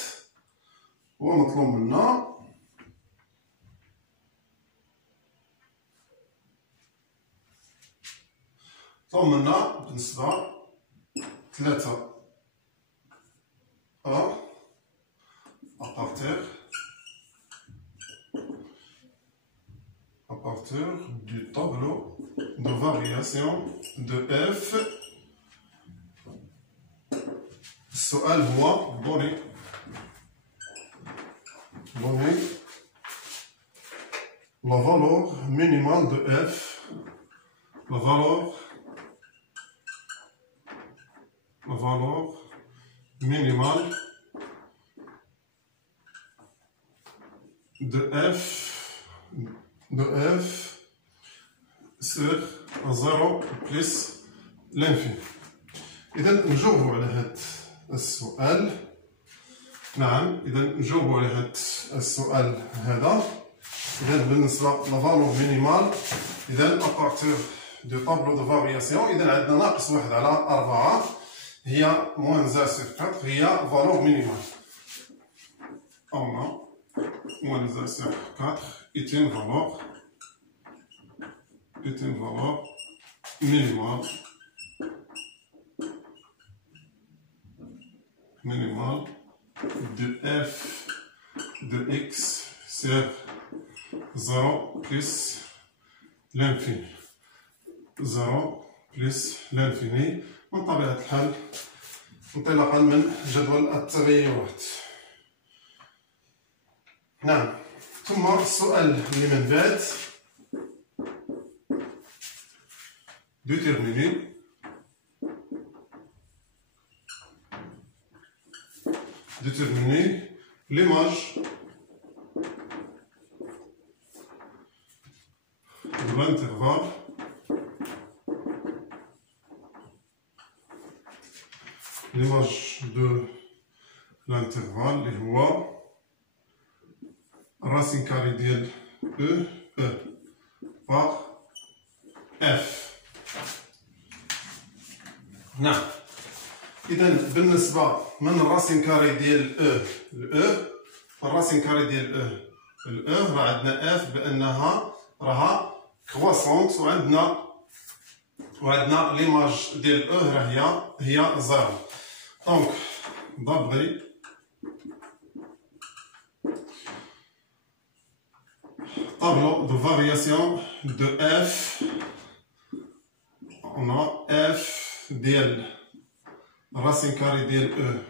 هو مطلوب منا بالنسبة 3 A à partir du tableau de variation de F. السؤال هو donné la valeur minimale de F, la valeur minimale de F sur 0 plus l'infini. إذا نجاوبوا على هذا السؤال. نعم إذا نجاوبوا على هذا السؤال هذا. إذا بالنسبة لا فالور مينيمال إذا أبارتيغ دو طابلو دو فارياسيون إذا عندنا ناقص 1/4 هي موان زا سيغ 4 هي فالور مينيمال. أو موان زا سيغ 4 est une valeur minimale de f de x sur 0 plus l'infini 0 plus l'infini من طبيعة الحال انطلاقا من جدول التغيرات. نعم ثم السؤال اللي من بعد déterminer l'image de l'intervalle l'image de l'intervalle اللي هو الراسين كاري ديال E par F. نعم. إذا بالنسبة من الراسين كاري ديال الراسين كاري ديال راه عندنا F بأنها راها كرواسونت وعندنا ليماج ديال راه هي زيرو. دونك دابغي tableau de variation de F. On a F ديال الراسين كاري ديال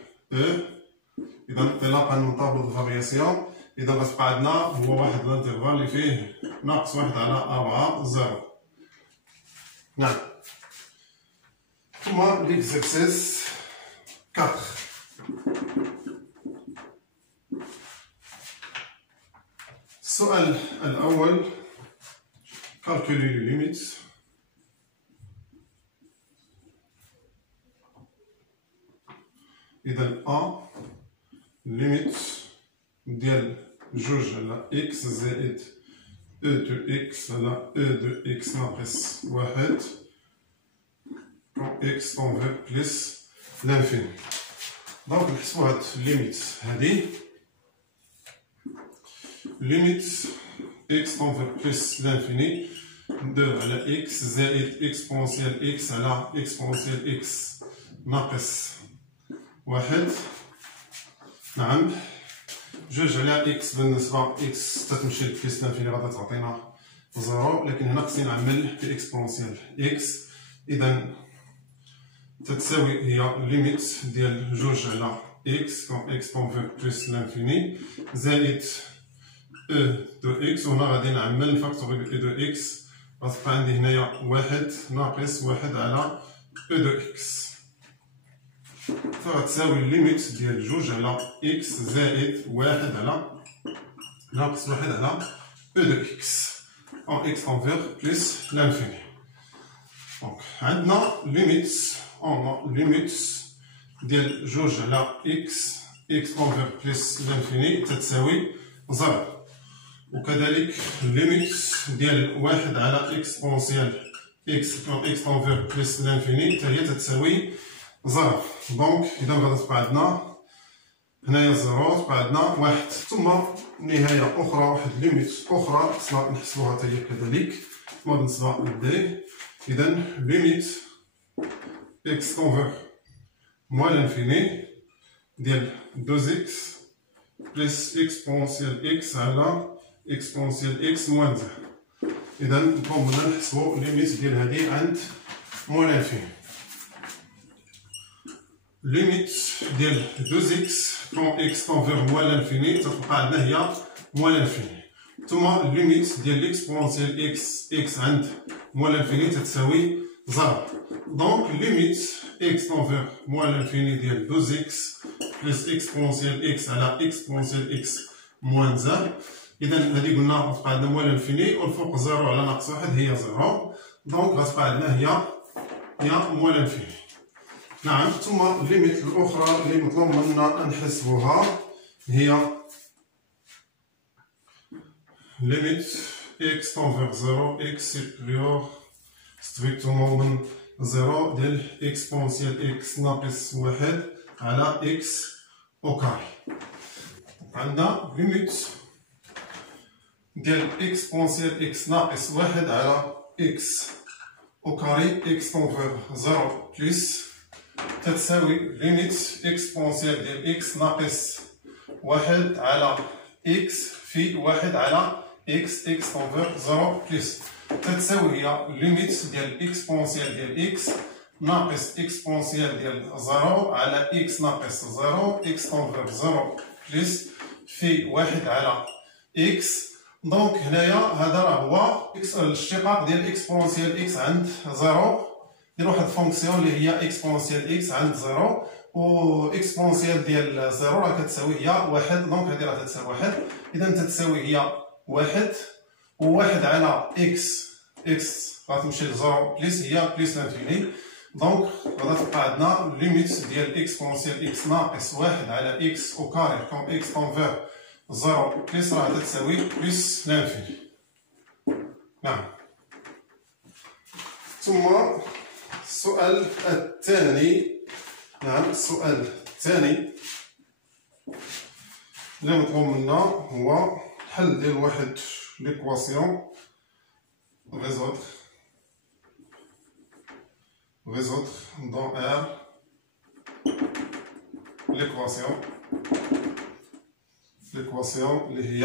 إذا انطلاقا من طابلو دو فارياسيون إذا غتبقى عندنا هو واحد الانترفال اللي فيه ناقص 1 على 4 0. نعم. ثم ليكزيرسيس 4. السؤال الأول calculer les limites. إذا A ليميت ديال جوج على x زائد E دو x على E دو x ناقص واحد quand x tend vers plus l'infini. دونك نحسبو هاد الليميت هادي limite x tend vers plus l'infini 2 على x زائد exponentielle x على exponentielle x ناقص واحد. نعم. جوج على x بالنسبة x تتمشي لبليس لانفيني غادا تعطينا زيرو، لكن هنا خصني نعمل في exponentielle x. إذا تتساوي هي ليميت ديال جوج على x quand x tend vers plus l'infini زائد E دو x، وهنا غادي نعمل فاكتوري E دو x، غتبقى عندي هنايا واحد ناقص واحد على E دو x، فغتساوي الليميت ديال جوج على x زائد واحد على ناقص واحد على E دو x en x tend vers plus l'infini. دونك عندنا ليميت ديال جوج على x tend vers plus l'infini تتساوي زيرو، وكذلك الليميت ديال واحد على اكسبونسيال اكس كون اكس تون فيغ بلس لانفيني حتى هي تتساوي زيرو. دونك اذا غادي تبقى عندنا هنايا زيرو، تبقى عندنا واحد، ثم نهايه اخرى واحد ليميت اخرى خصنا نحسبوها حتى هي كذلك. ثم بالنسبه لدي اذا ليميت اكس تون فيغ موان لانفيني ديال 2x بلس اكسبونسيال x على اكسبونسيال x موان زيرو. إذا نقوم نحسبو ليميت ديال هادي عند موان لانفيني. ليميت ديال 2x كون x تون فيغ موان لانفيني تتبقى عندنا هي موان لانفيني، ثم ليميت ديال اكسبونسيال x عند موان لانفيني تتساوي زيرو. دونك ليميت x تون فيغ موان لانفيني ديال 2x بلس اكسبونسيال x على اكسبونسيال x موان زيرو. إذا هادي قلنا غتبقى عندنا موان لانفيني، والفوق زيرو على ناقص واحد هي زيرو، دونك غتبقى عندنا هي موان لانفيني. نعم. ثم الليميت الأخرى اللي مطلوب منا نحسبوها هي ليميت x تون فيغ زيرو x سوبيريور ستريكتومون من زيرو ديال اكسبونسيال x ناقص واحد على x أو كاري. عندنا ليميت ديال اكسبونسيال x ناقص واحد على x أو كاري x تون فيغ زيرو بلس تتساوي ليميت اكسبونسيال ديال x ناقص واحد على x في واحد على x تون فيغ زيرو بلس تتساوي هي ليميت ديال اكسبونسيال ديال x ناقص اكسبونسيال ديال زيرو على x ناقص زيرو x تون فيغ زيرو بلس في واحد على x. دونك هنايا هذا راه هو الاشتقاق ديال اكسبونسيال x عند زيرو ديال واحد الفونكسيون اللي هي اكسبونسيال x عند زيرو، و اكسبونسيال ديال زيرو راه كتساوي هي واحد، دونك هادي راه تتساوي واحد. إذا تتساوي هي واحد، و واحد على x اكس غتمشي لزيرو بليس هي بليس لانفيني. دونك غادا تبقى عندنا ليميت ديال اكسبونسيال اكس ناقص واحد على اكس او كاري كوم اكس كونفير زيرو بليس راه غادا تساوي بليس لانفيني. نعم. ثم السؤال الثاني. نعم السؤال الثاني اللي مطلوب منا هو الحل ديال واحد ليكواسيون résoudre dans R l'équation اللي هي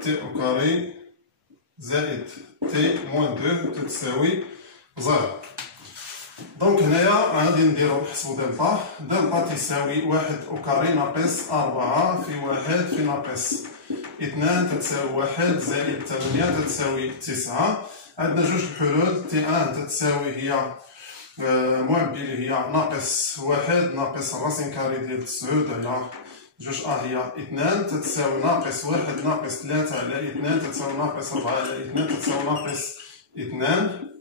t au carré زائد t moins 2 تتساوي 0. دونك هنايا غادي نديرو نحسبو دلتا تساوي واحد أو كاري ناقص 4 في واحد في ناقص 2 تتساوي واحد زائد 8 تتساوي 9. عندنا جوج الحلول تي 1 تتساوي هي موان بي اللي هي ناقص واحد ناقص الراسين كاري ديال 9 على جوج هي 2 تتساوي ناقص واحد ناقص 3 على 2 تتساوي ناقص 4 على 2 تتساوي ناقص 2.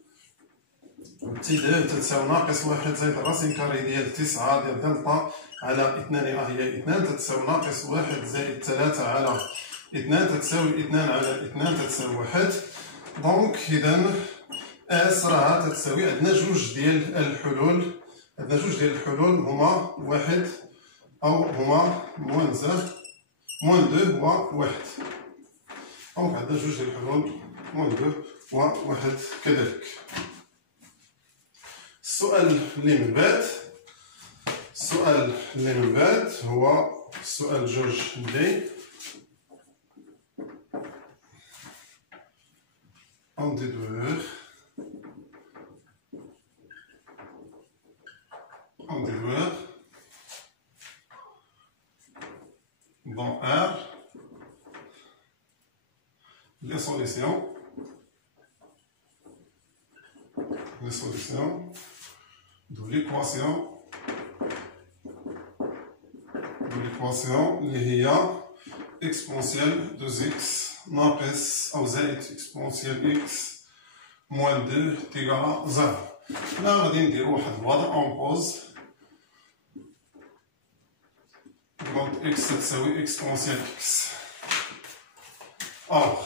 تي 2 تتساوي ناقص واحد زائد الراسين كاري ديال 9 ديال دلتا على 2 هي 2 تتساوي ناقص واحد زائد 3 على 2 تتساوي 2 على 2 تتساوي 1. دونك إذا اس راها تتساوي عندنا جوج ديال الحلول هما واحد أو هما موان 2 و 1. دونك عندنا جوج ديال الحلول موان 2 و 1 كذلك. السؤال اللي من بعد هو السؤال جوج دي. En déduire dans R les solutions de l'équation اللي هي exponentielle 2x ناقص أو زائد exponentielle x moins 2 تيغالا 0. هنا غادي نديرو واحد الوضع اون بوز. دونك x تساوي exponentielle x. ألوغ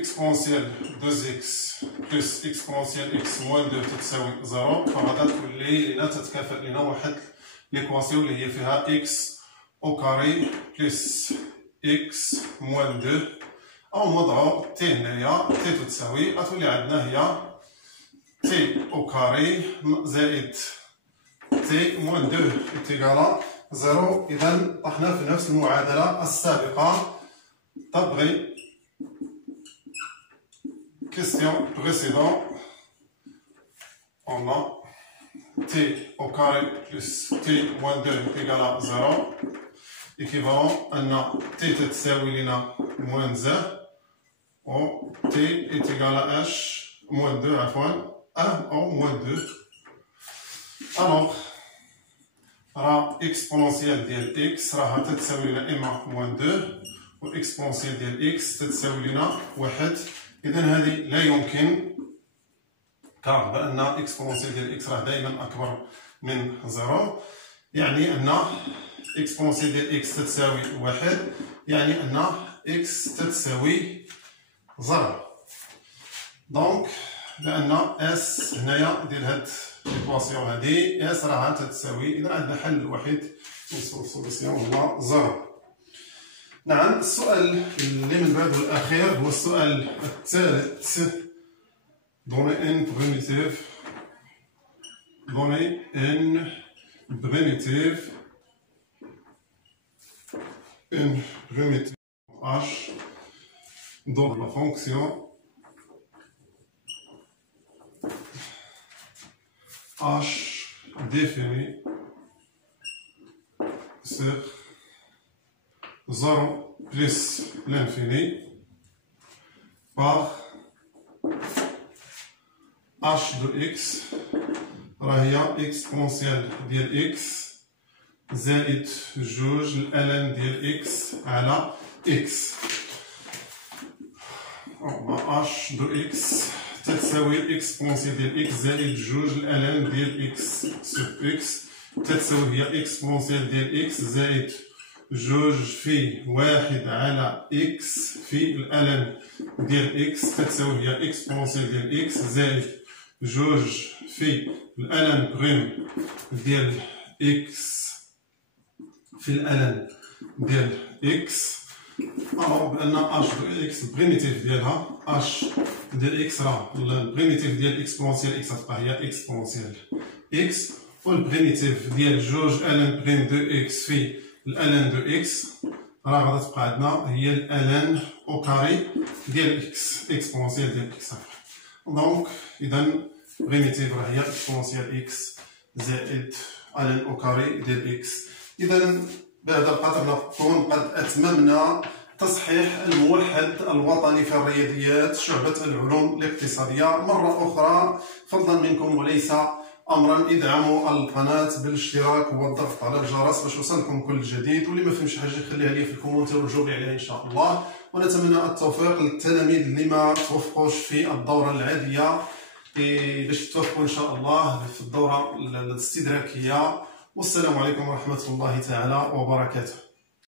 exponentielle 2x plus exponentielle x moins 2 تتساوي 0. فغادا تولي لينا تتكافئ لينا واحد ليكواسيون اللي هي فيها x au carré plus x moins 2 أو نوضعو t هنايا t تتساوي غتولي عندنا هي t au carré زائد t moins 2 تيغالا 0. إذا طحنا في نفس المعادلة السابقة. تبغي question précédente on a t au carré plus t moins 2 égale à 0 équivalent à t تتساوي لنا moins 0 ou t est égal à h moins 2 عفوا 1 ou moins 2. alors راه exponentielle ديال x راها تتساوي لنا إما moins 2 و exponentielle ديال x تتساوي لنا 1. إذا هذه لا يمكن كار بأن إكسبونسيال ديال إكس راه دائما أكبر من 0. يعني أن إكسبونسيال ديال إكس تتساوي 1 يعني أن إكس تتساوي 0. دونك لأن إس هنايا ديال هاد ليكواسيون هادي إس راها تتساوي. إذا عندنا حل الوحيد سوليسيون هو 0. نعم. السؤال اللي من بعد الأخير هو السؤال الثالث. donner une primitive h dans la fonction h définie sur 0 plus l'infini par h de x راهي exponentielle ديال x زائد جوج الألم ديال إكس على إكس. اش دو إكس تتساوي الإكسبونسيال ديال إكس زائد جوج الألم ديال إكس سور إكس تتساوي هي إكسبونسيال ديال إكس زائد جوج في واحد على إكس في الألم ديال إكس تتساوي هي إكسبونسيال ديال إكس زائد جوج في الألم بريم ديال إكس في الألم ديال إكس. ألوغ بأن اش دو إكس البريميتيف ديالها اش ديال إكس راه البريميتيف ديال إكسبونسيال إكس غتبقى هي إكسبونسيال إكس والبريميتيف ديال جوج ألم بريم دو إكس في الألن دو إكس راه غادا تبقى عندنا هي الألن أو كاري ديال إكس إكسبونسيال ديال إكس. دونك إذا بريميتيف راه هي إكسبونسيال إكس زائد ألن أو كاري ديال إكس. إذا بهذا القدر نكون قد أتممنا تصحيح الموحد الوطني في الرياضيات شعبة العلوم الاقتصادية. مرة أخرى فضلا منكم وليس أمرا ادعموا القناة بالاشتراك والضغط على الجرس باش يوصلكم كل جديد، واللي ما فهمش حاجة يخليها لي في الكومنتير ونجاوب عليها إن شاء الله. ونتمنى التوفيق للتلاميذ اللي ما توفقوش في الدورة العادية باش توفقوا إن شاء الله في الدورة الاستدراكية. والسلام عليكم ورحمة الله تعالى وبركاته.